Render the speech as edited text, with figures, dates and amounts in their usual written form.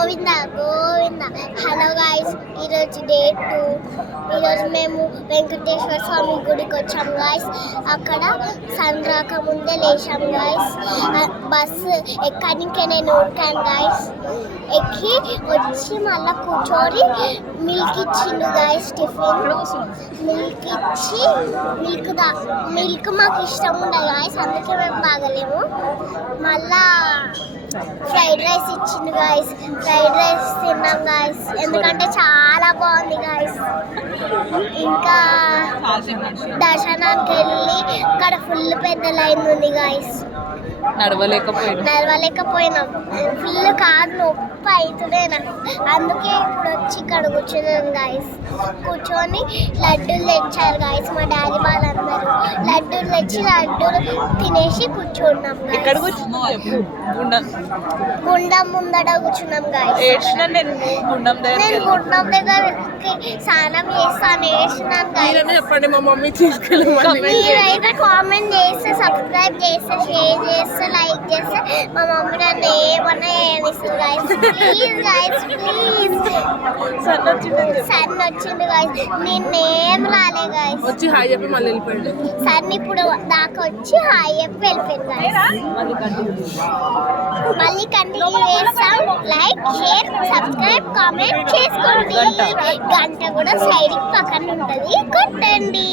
Govinda Govinda. Hello guys, ఈరోజు day 2. ఈరోజు మేము వెంకటేశ్వర స్వామి గుడికి వచ్చాం గాయస్. అక్కడ సన్ రాక ముందే లేచాం గాయస్. బస్సు ఎక్కడికే నేను ఉరికాను గాయస్. ఎక్కి వచ్చి మళ్ళీ కూర్చొని మిల్క్ ఇచ్చిండు గాయస్. టిఫిన్ మిల్క్ ఇచ్చి మిల్క్ మాకు ఇష్టం ఉండదు గాయస్, అందుకే మేము బాగలేము. మళ్ళా ఫ్రైడ్ రైస్ ఇచ్చిండు గాయస్. ఫ్రైడ్ రైస్ తిన్నాం గాయస్, ఎందుకంటే చాలా బాగుంది గాయస్. ఇంకా దర్శనానికి వెళ్ళి అక్కడ ఫుల్ పెద్ద లైన్ ఉంది గాయస్. నడవలేకపోయినాం. ఫుల్ కాదు, నొప్పి అవుతుండే నాకు. అందుకే ఇప్పుడు వచ్చి ఇక్కడ కూర్చున్నాం గాయస్. కూర్చొని లడ్డూలు తెచ్చారు గాయస్ మా డాడీ వాళ్ళందరూ. లడ్డూలు తెచ్చి లడ్డూలు తినేసి కూర్చున్నాం గాయస్. గుండం ముందట కూర్చున్నాం గాయస్. నేను గుండం దగ్గరికి స్నానం చేస్తాను, వేసినాను గాయస్. చెప్పండి, మా మమ్మీ తీసుకెళ్ళి మీరైతే కామెంట్ చేస్తే, సబ్స్క్రైబ్ చేస్తే, షేర్ చేస్తే, లైక్ చేస్తే మా మమ్మీ నన్ను ఏమన్నా ఏమిస్తుంది guys. Please guys, please. Sun వచ్చింది గాయస్, నేనేం రాలే గాయస్. వచ్చి హాయ్ చెప్పి మళ్ళీ వెళ్ళిపోయింది. సన్ ఇప్పుడు దాకా వచ్చి హాయ్ చెప్పి వెళ్ళిపోయింది గాయస్. మళ్ళీ కంటిన్యూ చేస్తాం. లైక్, షేర్, సబ్స్క్రైబ్, కామెంట్ చేసుకోండి. గంట కూడా సైడ్ పక్కన ఉంటుంది, కొట్టండి.